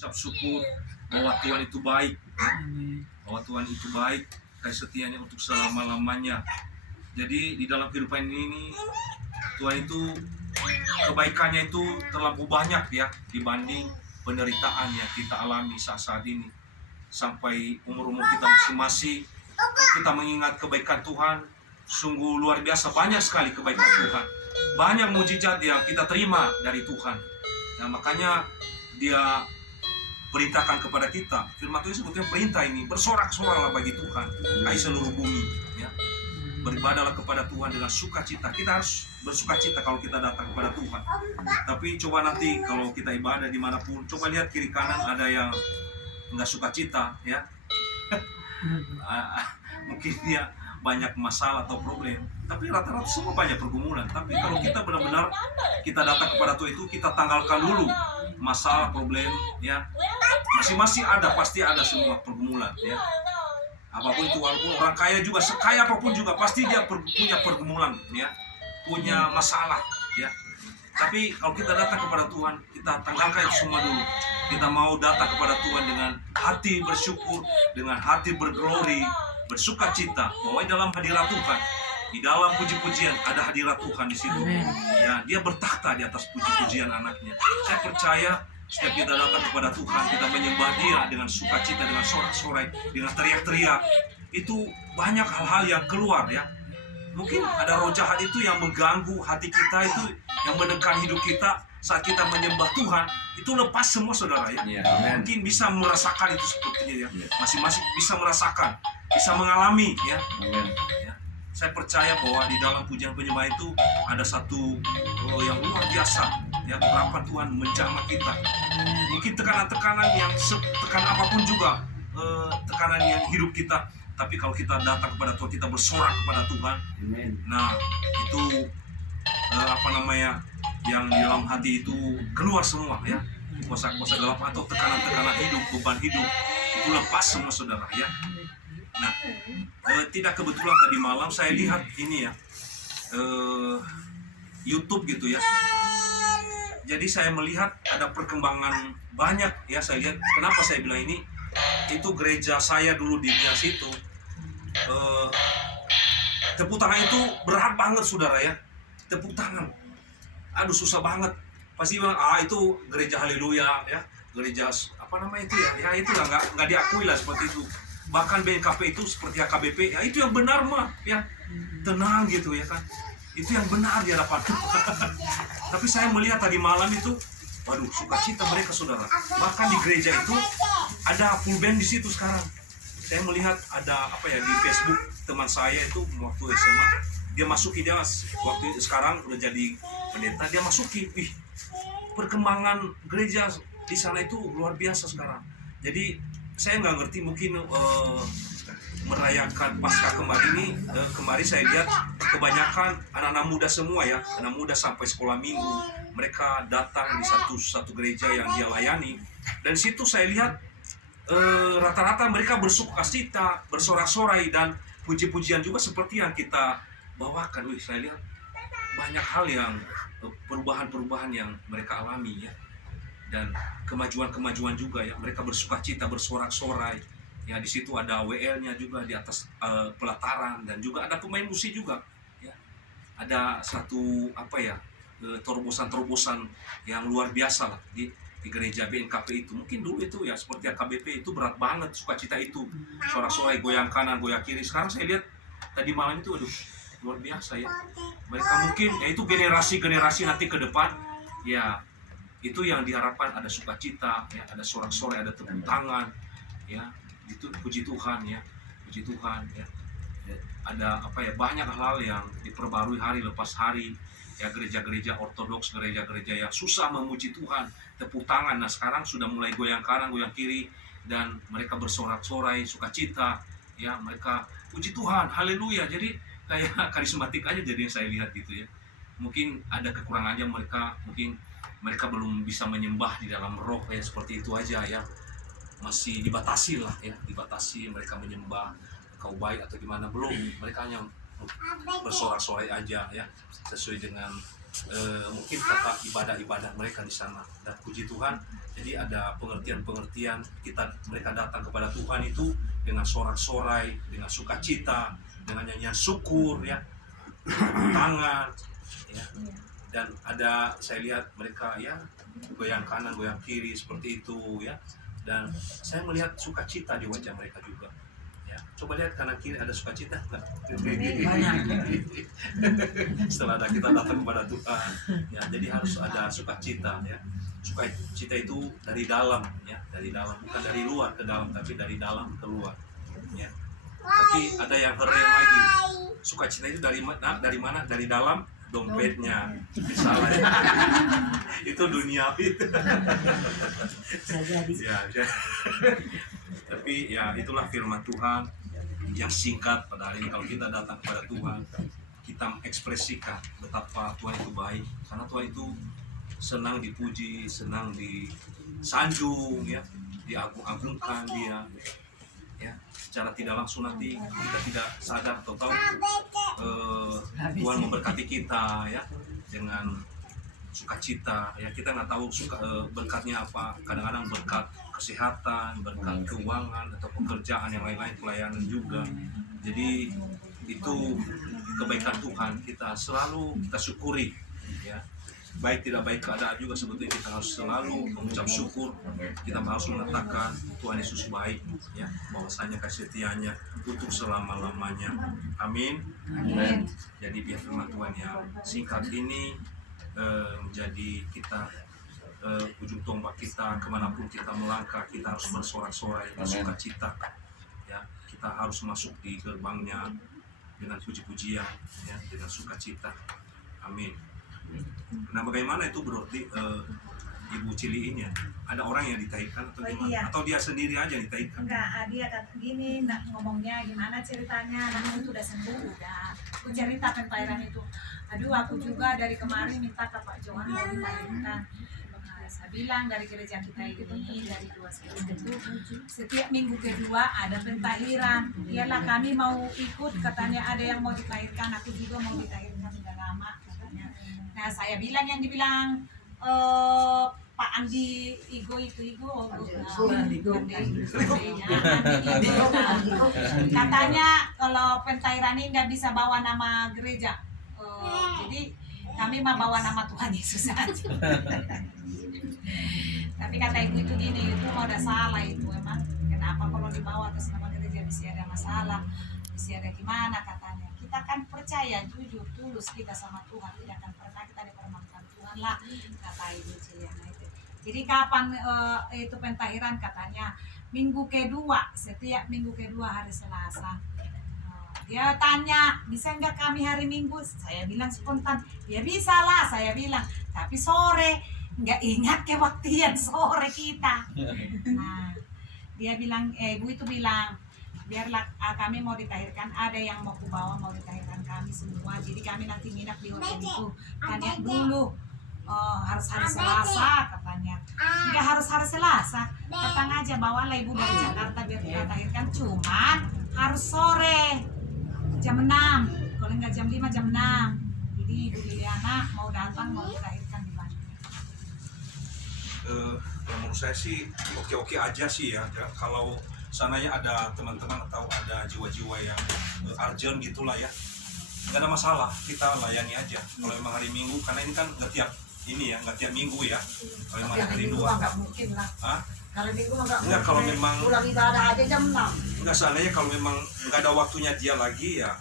ucap syukur bahwa Tuhan itu baik, bahwa Tuhan itu baik, kasih setianya untuk selama-lamanya. Jadi di dalam kehidupan ini Tuhan itu kebaikannya itu terlalu banyak ya dibanding penderitaan yang kita alami saat ini. Sampai umur-umur kita masing-masing, kita mengingat kebaikan Tuhan, sungguh luar biasa, banyak sekali kebaikan Tuhan. Banyak mujizat yang kita terima dari Tuhan. Nah, makanya Dia perintahkan kepada kita, firman Tuhan sebutnya perintah ini, bersorak-soraklah bagi Tuhan, hai seluruh bumi, ya. Beribadahlah kepada Tuhan dengan sukacita. Kita harus bersukacita kalau kita datang kepada Tuhan. Tapi coba nanti kalau kita ibadah dimanapun, coba lihat kiri kanan ada yang nggak sukacita, ya. Mungkin dia banyak masalah atau problem, tapi rata-rata semua banyak pergumulan. Tapi kalau kita benar-benar kita datang kepada Tuhan itu, kita tanggalkan dulu masalah, problem, ya. Masing-masing ada, pasti ada semua pergumulan, ya. Apapun itu, walaupun orang kaya juga, sekaya apapun juga, pasti dia punya pergumulan, ya, punya masalah, ya. Tapi kalau kita datang kepada Tuhan, kita tanggalkan itu semua dulu. Kita mau datang kepada Tuhan dengan hati bersyukur, dengan hati berglori, bersukacita, bahwa dalam hadirat Tuhan, di dalam puji-pujian ada hadirat Tuhan di situ. Ya, Dia bertakhta di atas puji-pujian anaknya. Saya percaya setiap kita datang kepada Tuhan, kita menyembah Dia dengan sukacita, dengan sorak-sorai, dengan teriak-teriak, itu banyak hal-hal yang keluar, ya. Mungkin ada roh jahat itu yang mengganggu hati kita, itu yang menekan hidup kita. Saat kita menyembah Tuhan, itu lepas semua, saudara, ya. Mungkin bisa merasakan itu sepertinya, ya. Masing-masing bisa merasakan, bisa mengalami, ya. Ya. Saya percaya bahwa di dalam pujian penyembahan itu ada satu yang luar biasa, ya, urapan Tuhan menjamah kita. Mungkin tekanan-tekanan yang setekan apapun juga, tekanan yang hidup kita, tapi kalau kita datang kepada Tuhan, kita bersorak kepada Tuhan. Nah, itu yang di dalam hati itu keluar semua, ya. Kuasa-kuasa gelap atau tekanan-tekanan hidup, beban hidup itu lepas semua, saudara, ya. Nah, tidak kebetulan tadi malam saya lihat ini, ya, YouTube gitu, ya. Jadi saya melihat ada perkembangan banyak, ya. Saya lihat, kenapa saya bilang ini, itu gereja saya dulu di Nias itu, tepuk tangan itu berat banget, saudara, ya. Tepuk tangan, aduh, susah banget. Pasti bilang, itu gereja haleluya, ya, gereja apa namanya itu, ya, ya itulah, nggak diakui lah seperti itu. Bahkan BNKP itu seperti AKBP, ya itu yang benar mah, ya, tenang gitu, ya kan, itu yang benar di hadapan. Tapi saya melihat tadi malam itu, waduh, sukacita mereka, saudara. Bahkan di gereja itu ada full band di situ sekarang. Saya melihat ada di Facebook teman saya itu waktu SMA, dia masuki, dia waktu sekarang udah jadi pendeta, dia masuki, perkembangan gereja di sana itu luar biasa sekarang. Jadi saya nggak ngerti, mungkin merayakan Paskah kemarin ini, kemarin saya lihat kebanyakan anak-anak muda semua, ya, anak muda sampai sekolah minggu, mereka datang di satu gereja yang dia layani, dan situ saya lihat rata-rata mereka bersukacita, bersorak-sorai, dan puji-pujian juga seperti yang kita bawakan. Saya lihat banyak hal yang perubahan-perubahan yang mereka alami, ya, dan kemajuan-kemajuan juga, ya. Mereka bersukacita, bersorak-sorai, ya. Di situ ada WL-nya juga di atas pelataran, dan juga ada pemain musik juga, ya. Ada satu terobosan-terobosan yang luar biasa lah di gereja BNKP itu. Mungkin dulu itu, ya, seperti AKBP itu berat banget sukacita itu, sorak-sorai, goyang kanan, goyang kiri. Sekarang saya lihat tadi malam itu, aduh, luar biasa, ya. Mereka mungkin, ya, itu generasi-generasi nanti ke depan, ya, itu yang diharapkan ada sukacita, ya, ada sorak-sorai, ada tepuk tangan, ya, itu puji Tuhan, ya, puji Tuhan, ya. Ada banyak hal yang diperbarui hari lepas hari, ya, gereja-gereja ortodoks, gereja-gereja yang susah memuji Tuhan, tepuk tangan. Nah, sekarang sudah mulai goyang kanan, goyang kiri, dan mereka bersorak-sorai, sukacita, ya, mereka puji Tuhan, haleluya. Jadi kayak karismatik aja jadi yang saya lihat gitu, ya. Mungkin ada kekurangannya, mungkin mereka belum bisa menyembah di dalam roh, ya, seperti itu aja, ya. Masih dibatasi lah, ya, dibatasi mereka menyembah kau baik atau gimana, belum. Mereka hanya bersorak-sorai aja, ya, sesuai dengan mungkin tata ibadah mereka di sana. Dan puji Tuhan, jadi ada pengertian mereka datang kepada Tuhan itu dengan sorak-sorai, dengan sukacita, dengan nyanyian syukur ya, tangan ya. Dan saya lihat mereka ya goyang kanan goyang kiri seperti itu ya, dan saya melihat sukacita di wajah mereka juga ya. Coba lihat kanan kiri, ada sukacita enggak? Setelah kita datang kepada Tuhan ya, jadi harus ada sukacita ya. Sukacita itu dari dalam ya, dari dalam, bukan dari luar ke dalam, tapi dari dalam keluar ya. Tapi ada yang keren lagi, sukacita itu dari mana? Dari dalam dompetnya, misalnya. Itu duniawi. Ya. Tapi ya itulah firman Tuhan yang singkat pada hari ini. Kalau kita datang kepada Tuhan, kita mengekspresikan betapa Tuhan itu baik, karena Tuhan itu senang dipuji, senang disanjung ya, diagung-agungkan Dia ya. Secara tidak langsung nanti kita tidak sadar atau tahu Tuhan memberkati kita ya dengan sukacita ya. Kita nggak tahu berkatnya apa, kadang-kadang berkat kesehatan, berkat keuangan atau pekerjaan yang lain-lain, pelayanan juga. Jadi itu kebaikan Tuhan, kita selalu kita syukuri ya. Baik tidak baik keadaan juga sebetulnya kita harus selalu mengucap syukur. Kita harus mengatakan Tuhan Yesus baik ya, bahwasanya kasih setianya untuk selama-lamanya. Amin. Amin. Jadi biar firman Tuhan yang singkat ini menjadi kita ujung tombak kita, kemanapun kita melangkah kita harus bersorak-sorai, bersukacita ya. Kita harus masuk di gerbangnya dengan puji-pujian ya, dengan sukacita. Amin. Nah, bagaimana itu berarti Ibu Cili ini ya? Ada orang yang ditahirkan atau gimana? Iya. Atau dia sendiri aja ditahirkan? Enggak, dia kata gini, ngomongnya gimana ceritanya, anakku itu udah sembuh, udah. Aku cerita pentairan itu. Aduh, aku juga dari kemarin minta ke Pak Johan mau ditahirkan. Saya bilang dari gereja kita ini, dari 2 itu, setiap minggu kedua ada pentahiran. Iyalah kami mau ikut, katanya ada yang mau ditahirkan, aku juga mau ditahirkan, sudah lama katanya. Nah, saya bilang yang dibilang Pak Andi Igo katanya kalau pentairan ini nggak bisa bawa nama gereja, jadi kami mau bawa nama Tuhan Yesus saja. Tapi kata ibu itu gini, itu mau ada salah itu emang, kenapa kalau dibawa atas nama gereja bisa ada masalah, bisa ada gimana katanya. Kita kan percaya jujur tulus kita sama Tuhan, tidak akan pernah kita dipermainkan Tuhan lah, kata ibu Ciliana itu. Jadi kapan itu pentahiran katanya minggu kedua, setiap minggu kedua hari Selasa. Dia tanya, bisa nggak kami hari Minggu? Saya bilang spontan, ya bisa lah saya bilang, tapi sore. Nggak ingat kewaktian sore kita. Nah, dia bilang, ibu itu bilang, biarlah kami mau ditahirkan, ada yang mau kubawa mau ditahirkan kami semua. Jadi kami nanti nginap di hotel itu. Tanya dulu, harus hari Selasa katanya. Nggak harus hari Selasa, datang aja bawalah ibu dari Jakarta biar kita tahirkan. Cuman harus sore jam 6, kalau nggak jam 5 jam 6. Jadi ibu Liliana mau datang mau ditahirkan di Bandung. Menurut saya sih oke-oke aja sih ya. Kalau sananya ada teman-teman atau ada jiwa-jiwa yang urgent gitulah ya, nggak ada masalah, kita layani aja. Kalau memang hari Minggu, karena ini kan nggak tiap minggu ya. Kalau memang hari Minggu dua nggak mungkin lah. Hah? Kalau Minggu nggak Enggak, kalau memang pulang ibadah aja jam 6. Enggak, seandainya kalau memang nggak ada waktunya dia lagi ya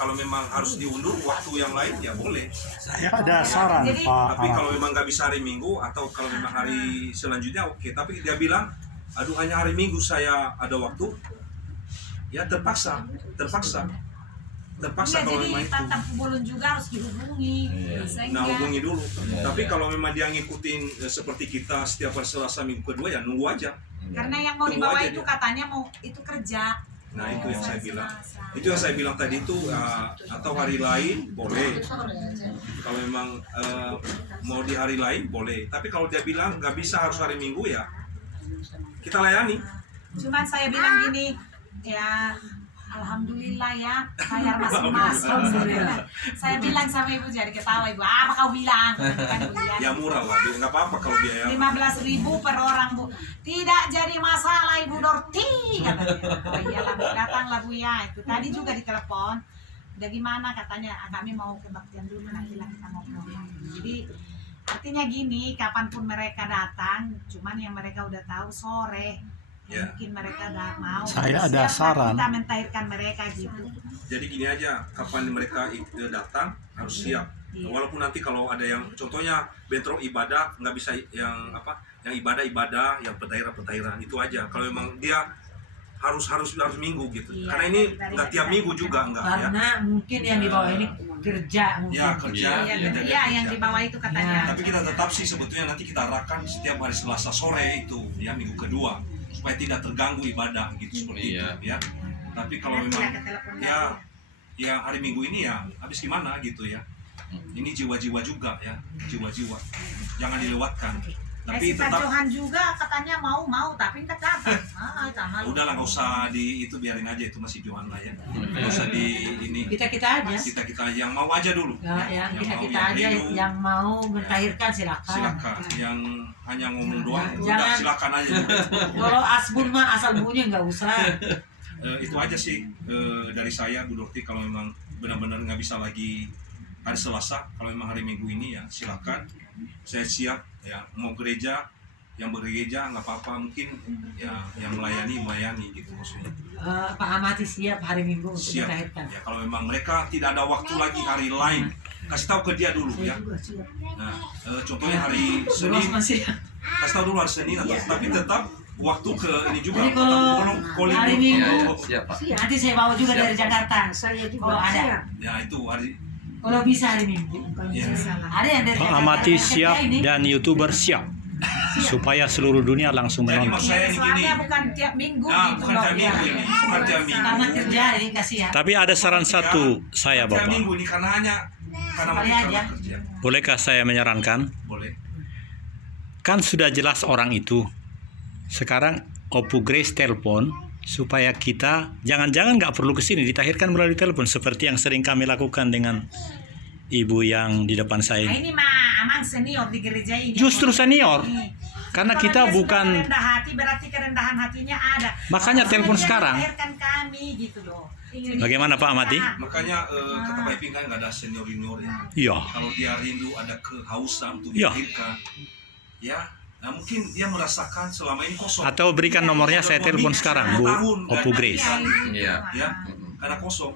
kalau memang harus diundur waktu yang lain ya boleh. Saya ada saran, Jadi, Pak. Tapi kalau memang nggak bisa hari Minggu atau kalau memang hari selanjutnya oke. Tapi dia bilang, aduh hanya hari Minggu saya ada waktu, ya terpaksa Ya, kalau jadi memang itu. Tata Pubulun juga harus dihubungi. Nah, hubungi dulu. Tapi kalau memang dia ngikutin seperti kita setiap hari Selasa minggu kedua ya nunggu aja. Karena yang mau Tunggu dibawa aja itu dia. katanya mau itu kerja. Nah, itu yang saya bilang. Selasa. Itu yang saya bilang tadi itu atau hari lain boleh. Kalau memang mau di hari lain boleh. Tapi kalau dia bilang nggak bisa harus hari Minggu ya kita layani. Cuman saya bilang gini, ya Alhamdulillah ya, bayar masing-masing. Alhamdulillah. Saya bilang sama ibu, jadi ketawa ibu, apa kau bilang? Kan ibu bilang, Ya murah lah, nggak apa-apa kalau biaya. 15.000 per orang bu, tidak jadi masalah ibu Dorti katanya. Oh iyalah bu, datanglah bu ya. Itu tadi juga ditelepon. Udah gimana katanya, kami mau kebaktian dulu nantilah kita ngobrol. Jadi artinya gini, kapanpun mereka datang, cuman yang mereka udah tahu sore. Ya. Mungkin mereka udah mau. Saya ada Siap, saran. kita mentahirkan mereka gitu. Jadi gini aja, kapan mereka datang harus siap. Iya. Walaupun nanti kalau ada yang contohnya bentrok ibadah nggak bisa yang apa, yang ibadah, yang petairan itu aja. Kalau memang dia harus minggu gitu. Iya, Karena ini kita nggak tiap minggu juga enggak ya. Karena mungkin yang di bawah ini kerja mungkin. Ya kerja. Iya, yang di bawah itu katanya. Tapi kita tetap sih sebetulnya nanti kita arahkan setiap hari Selasa sore itu ya minggu kedua supaya tidak terganggu ibadah gitu seperti Iya. itu ya. Tapi kalau Nanti memang ya, ke telepon ya lagi. ya hari Minggu ini ya habis gimana gitu ya. Ini jiwa-jiwa juga ya, jiwa-jiwa. Jangan dilewatkan. Tapi Si Pak tetap Johan juga katanya mau tapi nggak datang. Tak malu. udahlah nggak usah di itu, biarin aja itu masih Johan lah ya. Nggak usah di ini. Kita aja. Kita yang mau aja dulu. Ya, yang mau, kita aja rindu, yang mau mentahirkan silakan. silakan. Yang hanya ngomong doang, udah Jangan. silakan aja juga. Kalau asbun mah asal bunyi nggak usah. Itu aja sih dari saya Bu Dorti. Kalau memang benar-benar nggak bisa lagi hari Selasa, kalau memang hari Minggu ini ya silakan. Saya siap ya, mau gereja, yang bergereja nggak apa-apa, mungkin ya yang melayani gitu maksudnya. Pak Amati siap hari Minggu untuk Siap mentahirkan. ya, kalau memang mereka tidak ada waktu lagi hari lain, kasih tahu ke dia dulu ya. Nah contohnya hari Senin, kasih tahu dulu hari Senin, tapi tetap waktu ke ini juga. Jadi kalau calling hari dulu. Minggu, Siap, Pak. nanti saya bawa juga Siap. dari Jakarta. Kalau ada, Ya itu hari kalau bisa hari Minggu. ya. Ada yang dari Pak Jakarta, Amati yang siap kerja ini. dan YouTuber siap supaya seluruh dunia langsung Jadi menonton. maksud saya ini gini. Soalnya bukan tiap minggu Nah, gitu bukan loh. tiap minggu Ya. ini, bukan tiap minggu. Karena kerja ini kasihan. Tapi ada saran satu saya Tiap Bapak. minggu ini karena Sekali mereka aja. kerja. Bolehkah saya menyarankan? Boleh. Kan sudah jelas orang itu. Sekarang Opu Grace telepon supaya kita jangan-jangan nggak perlu kesini, ditahirkan melalui telepon seperti yang sering kami lakukan dengan ibu yang di depan Nah, saya. ini mah amang senior di gereja ini. Justru senior. Ini. Karena Kalau kita dia sudah bukan, rendah hati, berarti kerendahan hatinya ada. makanya Makanya telepon dia sekarang. melahirkan kami gitu loh. Jadi, Bagaimana Pak Amati? Makanya kata Pak Ipin kan nggak ada senior ya. Iya. Kalau dia rindu ada kehausan untuk Iya. dilahirkan, ya, nah mungkin dia merasakan selama ini kosong. Atau berikan nomornya, saya telepon sekarang Bu Opu Grace. Iya. Ya, karena kosong.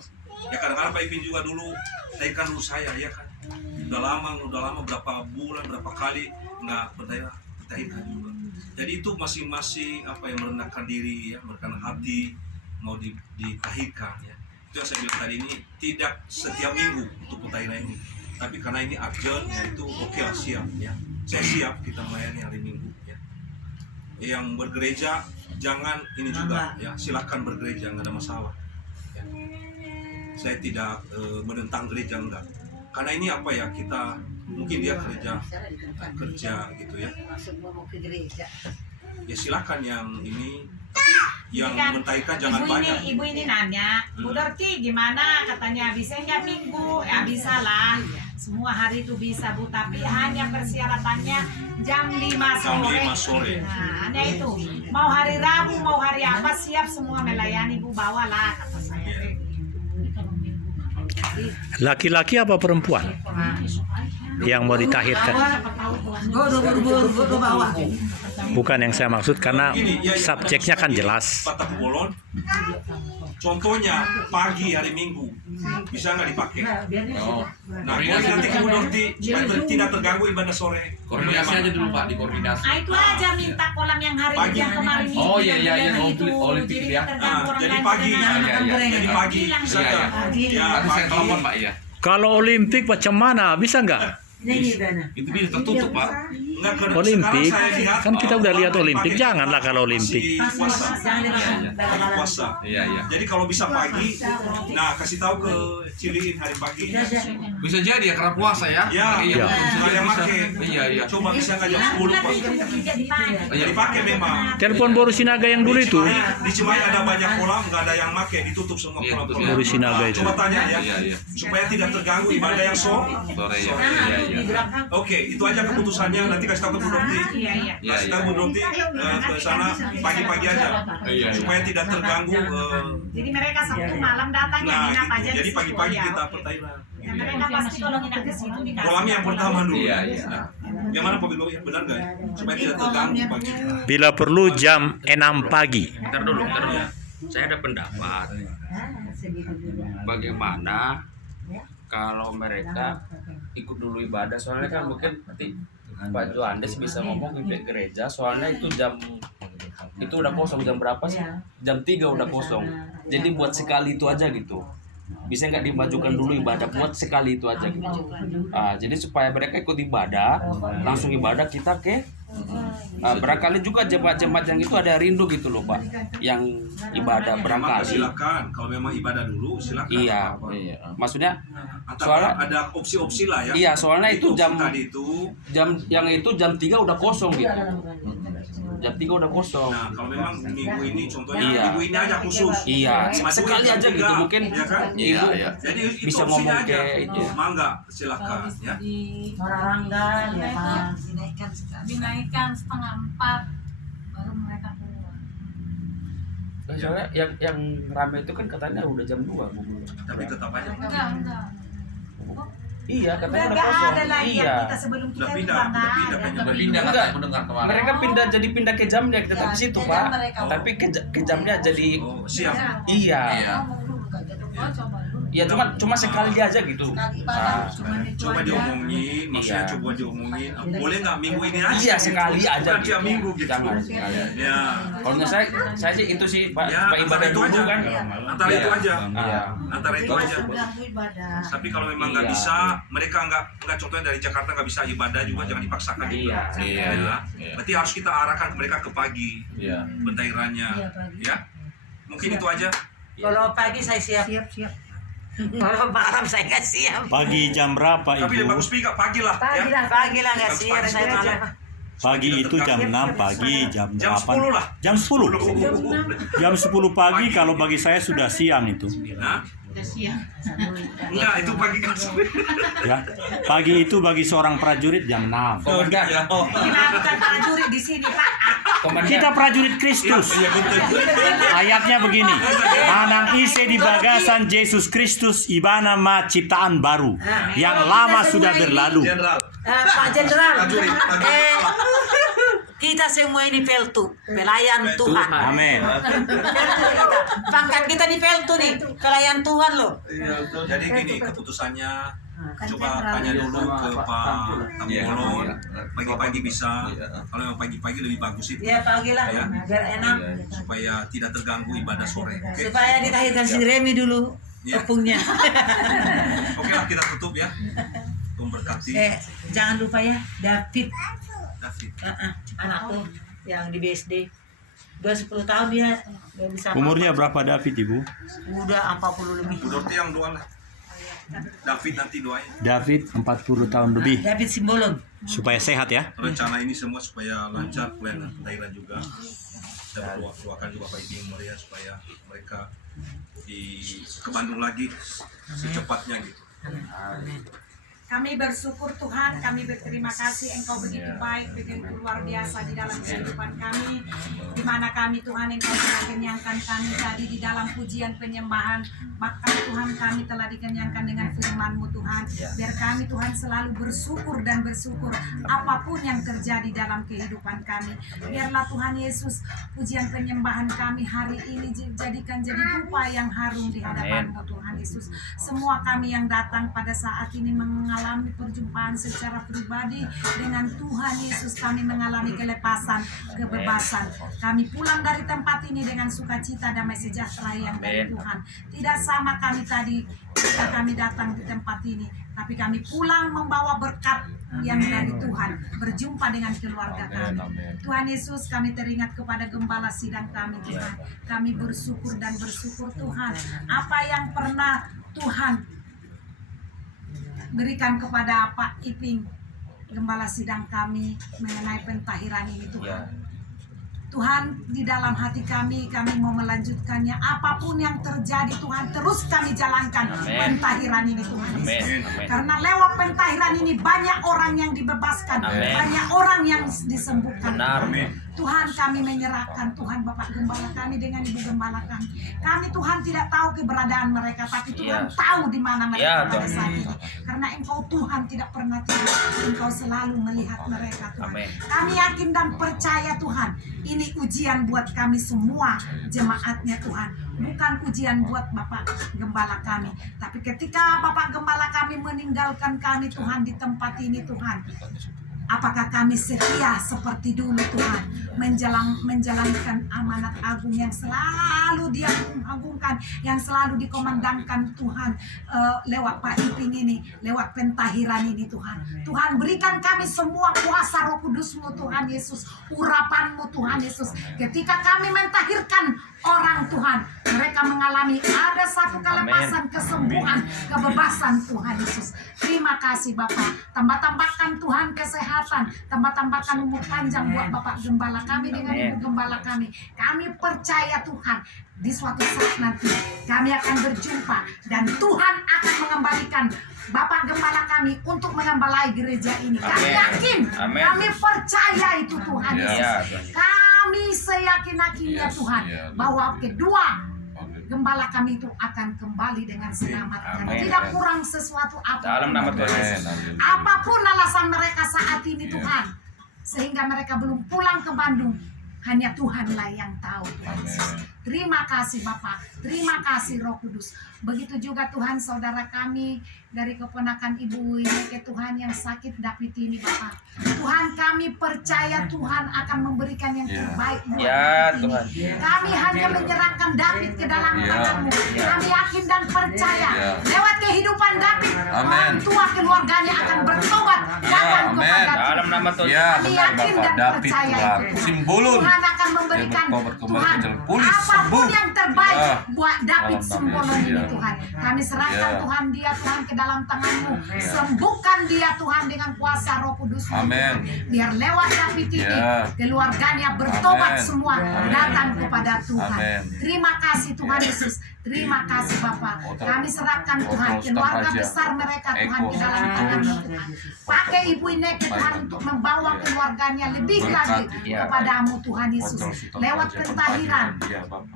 Ya kadang-kadang Pak Ipin juga dulu naikkan dulu saya ya kan. Udah lama berapa bulan, berapa kali nggak bertahirkan juga. Jadi itu masing-masing apa yang merendahkan diri ya, merendahkan hati, mau ditahirkan ya. Itu yang saya bilang tadi, ini tidak setiap minggu untuk pentahiran ini, tapi karena ini urgent ya, itu oke lah, siap ya. Saya siap kita melayani hari Minggu ya. Yang bergereja jangan ini juga ya, silakan bergereja, nggak ada masalah ya. Saya tidak menentang gereja, enggak, karena ini apa ya, kita mungkin dia kerja gitu ya. Ya silakan yang ini, tapi yang Kan, mentahirkan jangan banyak. Ibu ini nanya, Bu Dorti gimana, katanya bisa nggak minggu? Ya bisa lah, semua hari itu bisa Bu, tapi hanya persyaratannya jam 5 Jam sore. 5 sore. Nah, hanya itu. Mau hari Rabu, mau hari apa, siap semua melayani Bu, bawalah kata saya. Iya. Laki-laki apa perempuan yang mau ditahirkan? Gue bawa. Bukan yang saya maksud, karena Gini, ya, subjeknya kan jelas. Patah bolon. Contohnya pagi hari Minggu bisa nggak dipakai? Oh. Nah, nanti ke Bu Dorti supaya tidak terganggu ibadah sore. Koordinasi aja dulu Pak, dikoordinasi. Ah itu aja minta kolam yang hari Pagi. yang kemarin itu. Oh, iya, iya, yang yang itu. Olimpik Jadi ya. terganggu orang Jadi lain pagi. dengan Iya, iya, iya. Jadi pagi Bilang bisa Iya, nggak? iya. Ya, Nanti saya telepon pagi. Pak ya. Kalau Olimpik macam mana? Bisa nggak? Ini dana. Itu bisa tertutup Pak. Enggak, Olimpik. sekarang saya lihat, Kan kita udah lihat orang Olimpik, pagi janganlah kalau masih Olimpik. di puasa. Jangan dimakan. Lagi puasa. Iya, iya. Jadi kalau bisa pagi, nah kasih tahu ke Ciliin hari pagi. Bisa jadi ya karena puasa ya. Ya, Iya. nggak ada yang make. Iya, iya. Coba bisa nggak jam 10 Pak? Iya. Dipakai memang. Telepon Boru Sinaga yang dulu itu. Di Cimahi ada banyak kolam, nggak ada yang make, ditutup semua Iya, tutup kolam-kolam. Boru Sinaga itu. Coba tanya ya, Iya, iya. supaya tidak terganggu ibadah yang sore. Sore ya. Iya, iya. Oke, itu aja keputusannya. Nanti kasih tahu ke Bu Dokti. Iya, iya. Iya, Kasih iya. tahu Bu Dokti ke sana pagi-pagi aja, Iya, iya. supaya tidak terganggu. Jadi mereka Sabtu malam datang ya Nah, nginap aja gitu. di Jadi situ, pagi-pagi ya. kita pertairan. Ya, mereka pasti kalau nginap di situ dikasih Kolamnya yang pertama dulu. Iya, iya. Gimana Pak Bilo? Benar nggak? Ya? Supaya tidak terganggu pagi. Bila perlu jam 6 pagi. Bentar dulu. Saya ada pendapat. Bagaimana kalau mereka ikut dulu ibadah? Soalnya kan mungkin nanti Pak Johannes bisa ngomong di gereja. Soalnya itu itu udah kosong jam berapa sih? Jam 3 udah kosong. Jadi buat sekali itu aja gitu. Bisa nggak dimajukan dulu ibadah buat sekali itu aja gitu. Jadi supaya mereka ikut ibadah, langsung ibadah kita ke barangkali juga jemaat-jemaat yang itu ada rindu gitu loh Pak, yang ibadah Maka barangkali. silakan. Kalau memang ibadah dulu, silakan. Iya. Apa-apa. Iya. Maksudnya Antara soalnya ada opsi-opsi lah ya. iya, soalnya itu Opsi jam tadi itu. yang itu jam 3 udah kosong gitu. Jam 3 udah kosong. Nah, kalau memang minggu ini contohnya Iya. minggu ini aja khusus. Iya, Dimajuin sekali jam aja 3, gitu mungkin ya kan? Iya, ibu iya. Jadi itu bisa opsinya ngomong aja. kayak itu. Mangga, silakan ya. Mararanggan ya Pak. Dinaikkan 3:30 baru mereka keluar. Nah, soalnya yang rame itu kan katanya udah jam 2 Bu. Tapi tetap aja. Enggak. Iya, Udah katanya udah nggak kosong. ada lagi Iya. yang kita sebelum kita Udah itu pindah, udah nggak udah pindah ada. kayaknya. Udah pindah Enggak. katanya mendengar kemarin. Mereka pindah ke jamnya tetap di situ, Pak. Tapi ke jamnya jadi Oh, siap. iya. Iya. Iya, cuma sekali aja gitu. Nah, Coba diomongin, maksudnya Iya. coba diomongin. Boleh nggak minggu ini aja? Iya, sekali aja Bukan gitu. tiap minggu gitu. Jangan sekali. Ya. Kalau menurut saya sih itu sih Pak, Ya, Pak ibadah antara itu dulu aja. kan. Antara itu aja. Iya. Antara itu aja. Ganggu ibadah. Tapi kalau memang nggak Iya. bisa, mereka nggak contohnya dari Jakarta nggak bisa ibadah juga, jangan dipaksakan. Iya. Iya, Ya. iya. Berarti harus kita arahkan mereka ke pagi, Iya. pentairannya, ya. Mungkin itu aja. Kalau pagi saya siap. Kalau malam saya nggak siap. Pagi jam berapa Tapi dia Ibu? bagus pagi lah, ya. Pagi lah nggak Bagus siap pagi saya aja. malam. Pagi itu jam 6 pagi, jam Jam 8. 10 lah. Jam 10. Jam 10 pagi kalau bagi saya sudah siang itu. Hah? Enggak, itu pagi kan. Ya. Pagi itu bagi seorang prajurit jam 6. Komandan, Ya. Oh. Kita bukan prajurit di sini, Pak. komandan. Kita prajurit Kristus. Iya, betul. Ayatnya begini. Manang ise di bagasan Yesus Kristus ibana ma ciptaan baru. Yang lama sudah berlalu. Jenderal. Pak Jenderal, Prajurit. kita semua ini Veltu, pelayan Tuhan. Amin. Veltu kita. Pangkat kita di Veltu nih, pelayan Tuhan loh. Jadi gini keputusannya, coba tanya dulu ke Pak Tambolon. Pagi-pagi bisa. Kalau memang pagi-pagi lebih bagus itu. Ya pagi lah, Ya. biar enak. Supaya tidak terganggu ibadah sore. Oke. Supaya ditahirkan si Remi dulu Iya. tepungnya. Oke lah, kita tutup ya. Tuhan berkati. Jangan lupa ya, David, David. anakku yang di BSD. Udah 10 tahun dia bisa. Umurnya berapa David Ibu? Udah 40 lebih. Bu Dorti yang doa lah. David nanti doain. David 40 tahun lebih. David Simbolon. Supaya sehat ya. Rencana ini semua supaya lancar, pelayanan Thailand juga. Kita doakan juga Pak Ibu Maria supaya mereka ke Bandung lagi secepatnya gitu. Kami bersyukur Tuhan, kami berterima kasih Engkau begitu baik, begitu luar biasa di dalam kehidupan kami, di mana kami Tuhan Engkau telah kenyangkan kami tadi di dalam pujian penyembahan, maka Tuhan kami telah dikenyangkan dengan firman-Mu Tuhan. Biar kami Tuhan selalu bersyukur dan bersyukur apapun yang terjadi dalam kehidupan kami. Biarlah Tuhan Yesus pujian penyembahan kami hari ini jadikan jadi dupa yang harum di hadapan-Mu Tuhan Yesus. Semua kami yang datang pada saat ini mengalami mengalami perjumpaan secara pribadi dengan Tuhan Yesus. Kami mengalami kelepasan, kebebasan. Kami pulang dari tempat ini dengan sukacita, damai sejahtera yang dari Tuhan. Tidak sama kami tadi ketika kami datang di tempat ini, tapi kami pulang membawa berkat yang dari Tuhan, berjumpa dengan keluarga kami. Tuhan Yesus, kami teringat kepada gembala sidang kami, Tuhan. Kami bersyukur dan bersyukur Tuhan, apa yang pernah Tuhan berikan kepada Pak Iping, gembala sidang kami, mengenai pentahiran ini, Tuhan. Tuhan, di dalam hati kami mau melanjutkannya. Apapun yang terjadi, Tuhan, terus kami jalankan pentahiran ini, Tuhan Yesus. Karena lewat pentahiran ini banyak orang yang dibebaskan, banyak orang yang disembuhkan. Tuhan, kami menyerahkan, Tuhan, Bapak Gembala kami dengan Ibu Gembala kami. Kami, Tuhan, tidak tahu keberadaan mereka, tapi Tuhan tahu di mana mereka pada saat ini. Karena Engkau, Tuhan, tidak pernah tidur. Engkau selalu melihat mereka, Tuhan. Kami yakin dan percaya, Tuhan, ini ujian buat kami semua jemaatnya, Tuhan. Bukan ujian buat Bapak Gembala kami. Tapi ketika Bapak Gembala kami meninggalkan kami, Tuhan, di tempat ini, Tuhan, apakah kami setia seperti dulu, Tuhan, menjalankan amanat agung yang selalu Dia agungkan, yang selalu dikomandangkan, Tuhan, lewat Pak Iping ini, lewat pentahiran ini, Tuhan. Tuhan, berikan kami semua kuasa Roh Kudus-Mu, Tuhan Yesus, urapan-Mu, Tuhan Yesus. Ketika kami mentahirkan orang, Tuhan, mereka mengalami ada satu kelepasan, kesembuhan, kebebasan, Tuhan Yesus. Terima kasih, Bapak. Tambah-tambahkan, Tuhan, kesehatan, tambah-tambahkan umur panjang buat Bapak Gembala kami dengan Ibu Gembala kami. Kami percaya, Tuhan, di suatu saat nanti kami akan berjumpa dan Tuhan akan mengembalikan Bapak Gembala kami untuk mengembalai gereja ini. Kami yakin, kami percaya itu, Tuhan Yesus. Kami seyakin-yakinnya, Tuhan, bahwa kedua gembala kami itu akan kembali dengan selamat dan tidak kurang sesuatu Dalam nama apapun. Tuhan Yesus. Apapun alasan mereka saat ini, Tuhan, sehingga mereka belum pulang ke Bandung, hanya Tuhanlah yang tahu, Tuhan Yesus. Terima kasih, Bapak. Terima kasih, Roh Kudus. Begitu juga, Tuhan, saudara kami dari keponakan Ibu ini, ke Tuhan, yang sakit David ini, Bapak. Tuhan, kami percaya Tuhan akan memberikan yang terbaik buat David ini. Kami hanya menyerahkan David ke dalam tangan-Mu. Kami yakin dan percaya lewat kehidupan David, orang tua keluarganya akan bertobat datang kepada Dalam Tuhan. nama Tuhan. Kami yakin dan percaya itu, Tuhan akan memberikan, Tuhan, apapun yang terbaik buat David Simbolon ini, Tuhan. Kami serahkan, Tuhan, dia, Tuhan, ke dalam tangan-Mu. Sembuhkan dia, Tuhan, dengan kuasa Roh Kudus-Mu, Tuhan. Biar lewat David ini, keluarganya bertobat semua, datang kepada Tuhan. Terima kasih, Tuhan Yesus. Terima kasih, Bapak. Kami serahkan, Tuhan, keluarga besar mereka, Tuhan, ke dalam tangan-Mu, Tuhan. Pakai Ibu Ineke, Tuhan, untuk membawa keluarganya lebih lagi kepadamu, Tuhan Yesus. Lewat pentahiran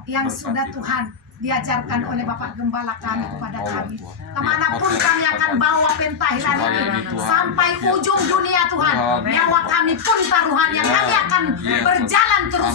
yang sudah, Tuhan, diajarkan oleh Bapak Gembala kami kepada kami. Kemanapun kami akan bawa pentahiran ini sampai ujung dunia, Tuhan. Nyawa kami pun taruhannya, kami akan berjalan terus.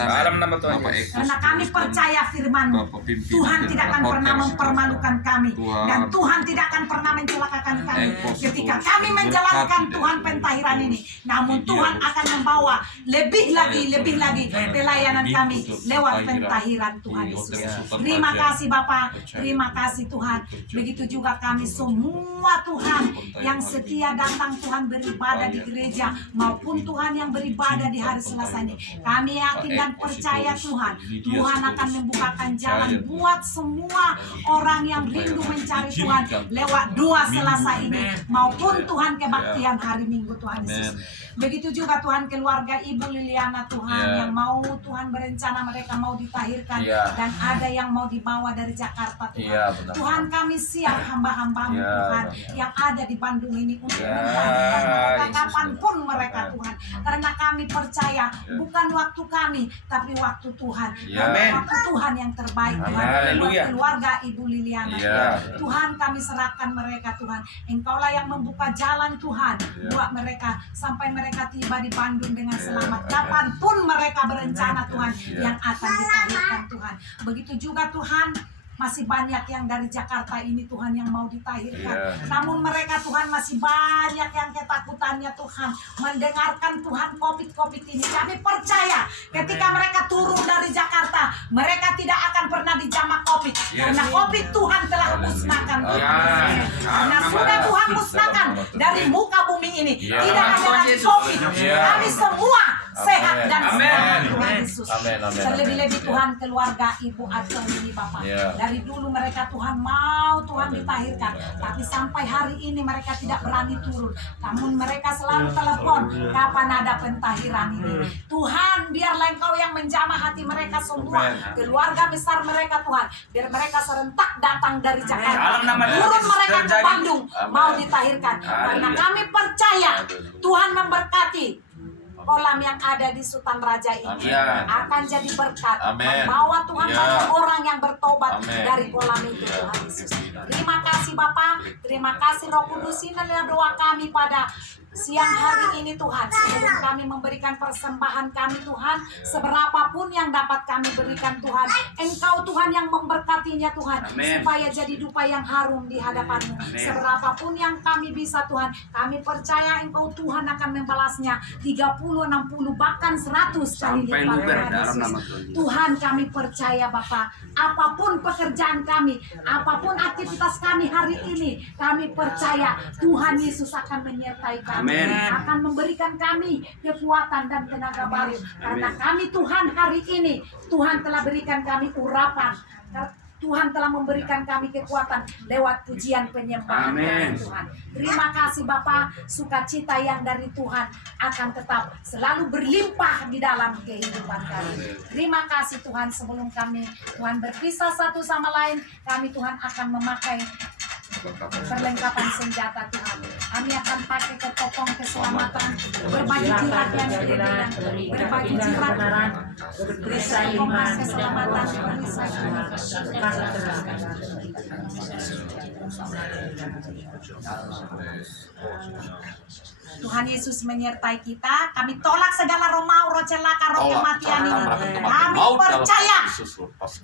Dalam nama Tuhan. Karena kami percaya firman-Mu. Tuhan tidak akan pernah mempermalukan kami, dan Tuhan tidak akan pernah mencelakakan kami ketika kami menjalankan, Tuhan, pentahiran ini. Namun Tuhan akan membawa lebih lagi pelayanan kami lewat pentahiran, Tuhan Yesus. Terima kasih, Bapak. Terima kasih, Tuhan. Begitu juga kami semua, Tuhan, yang setia datang, Tuhan, beribadah di gereja maupun, Tuhan, yang beribadah di hari Selasa ini. Kami yakin dan percaya, Tuhan, Tuhan akan membukakan jalan buat semua orang yang rindu mencari Tuhan lewat doa Selasa ini maupun, Tuhan, kebaktian hari Minggu, Tuhan Yesus. Begitu juga, Tuhan, keluarga Ibu Liliana, Tuhan, yang mau, Tuhan, berencana mereka mau ditahirkan dan ada yang mau dibawa dari Jakarta, Tuhan. Tuhan, kami siap hamba-hamba-Mu, Tuhan, yang ada di Bandung ini untuk menghadapkan mereka kapanpun mereka, Tuhan. Karena kami percaya bukan waktu kami, tapi waktu Tuhan. Waktu Tuhan yang terbaik, Tuhan, buat keluarga Ibu Liliana. Tuhan, kami serahkan mereka, Tuhan. Engkaulah yang membuka jalan, Tuhan, buat mereka sampai mereka tiba di Bandung dengan selamat. Kapanpun mereka berencana, Tuhan, yang akan ditahirkan, Tuhan. Begitu juga, Tuhan, masih banyak yang dari Jakarta ini Tuhan yang mau ditahirkan. Iya. Namun mereka Tuhan masih banyak yang ketakutannya Tuhan mendengarkan Tuhan COVID ini. Kami percaya ketika mereka turun dari Jakarta, mereka tidak akan pernah dijamah COVID. Karena COVID Tuhan telah musnahkan. Karena sudah Tuhan musnahkan dari muka bumi ini. Ya. Tidak ada lagi COVID. Ya. Kami semua sehat dan Amin. selamat Tuhan Yesus. Amin, amin, Terlebih-lebih Tuhan keluarga Ibu Acong ini Bapak. Ya. Dari dulu mereka Tuhan mau Tuhan ditahirkan, tapi sampai hari ini mereka tidak berani turun. Namun mereka selalu telepon, kapan ada pentahiran ini. Tuhan, biarlah Engkau yang menjamah hati mereka semua, keluarga besar mereka Tuhan. Biar mereka serentak datang dari Jakarta, Dalam nama turun Yesus mereka ke terjadi. Bandung, Amin. mau ditahirkan. Karena kami percaya Tuhan memberkati kolam yang ada di Sultan Raja ini Amin. akan jadi berkat, Amin. membawa Tuhan Ya. banyak orang yang bertobat Amin. dari kolam itu Tuhan Yesus. Terima kasih Bapa, terima kasih Roh Kudus. Ini adalah doa kami pada siang hari ini Tuhan. Sebelum kami memberikan persembahan kami Tuhan, seberapapun yang dapat kami berikan Tuhan, Engkau Tuhan yang memberkatinya Tuhan, Amin. supaya jadi dupa yang harum di hadapan-Mu. Amin. Seberapapun yang kami bisa Tuhan, kami percaya Engkau Tuhan akan membalasnya 30, 60, bahkan 100 kali Sampai lipat luber Tuhan dalam Yesus. nama Tuhan. Tuhan, kami percaya Bapa, apapun pekerjaan kami, apapun aktivitas kami hari ini, kami percaya Tuhan Yesus akan menyertai kami, Amin. akan memberikan kami kekuatan dan tenaga baru. Karena kami Tuhan hari ini, Tuhan telah berikan kami urapan. Tuhan telah memberikan kami kekuatan lewat pujian penyembahan Amin. Tuhan. Terima kasih Bapa, sukacita yang dari Tuhan akan tetap selalu berlimpah di dalam kehidupan kami. Terima kasih Tuhan, sebelum kami Tuhan berpisah satu sama lain, kami Tuhan akan memakai perlengkapan senjata Tuhan. Kami akan pakai ketopong keselamatan, berbagi jirat yang beriman, berbagi jirat Perisai ketopong iman, keselamatan, perisai iman. Tuhan Yesus menyertai kita. Kami tolak segala roh maut, roh celaka, roh kematian ini. Kami percaya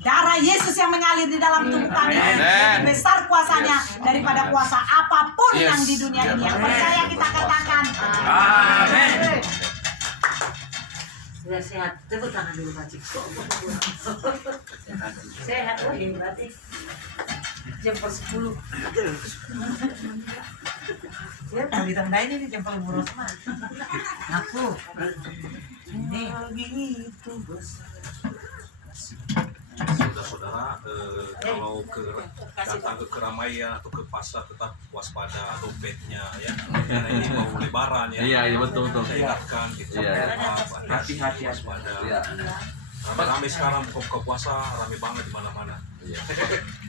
darah Yesus yang mengalir di dalam tubuh kami lebih besar kuasanya daripada kuasa apapun yang di dunia ini. Yang percaya kita katakan Amin. Sudah sehat. Tepuk tangan dulu Pak Cik. Sehat lagi berarti. Jam 10. Ya, mau ditandain ini jam paling murah mah. Aku. Ini gitu, Bos. Saudara-saudara, kalau datang ke keramaian atau ke pasar tetap waspada dompetnya ya. Karena ini mau lebaran ya. Iya, betul. Saya ingatkan gitu. Iya. Hati-hati waspada. Iya. Rame sekarang buka puasa, rame banget di mana-mana.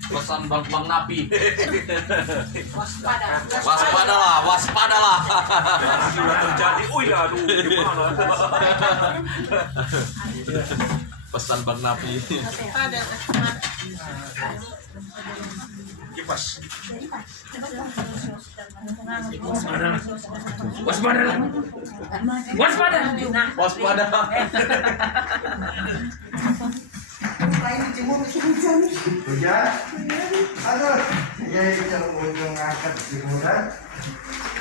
Pesan Bang Napi. waspada. Waspadalah. Sudah terjadi. Oh ya, aduh, gimana? Pesan Bang Napi. Kipas. Waspada. Hujan? Aduh, jadi kalau mau ngangkat jemuran.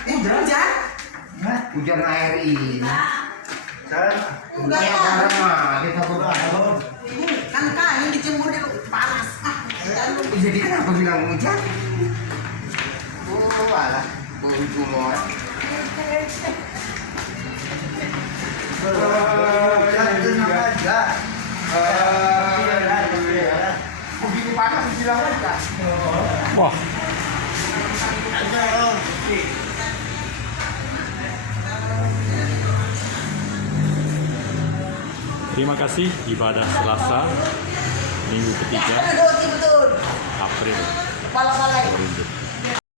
Hujan? Hujan air ini. Enggak ya. Kita berdoa. Kan kain dijemur di panas. Jadi kenapa bilang hujan? Oh, alah. Buntung orang. Tenang aja. Begitu panas bilang aja. Wah, terima kasih ibadah Selasa minggu ketiga Betul. April Kepala-kepala. 2023.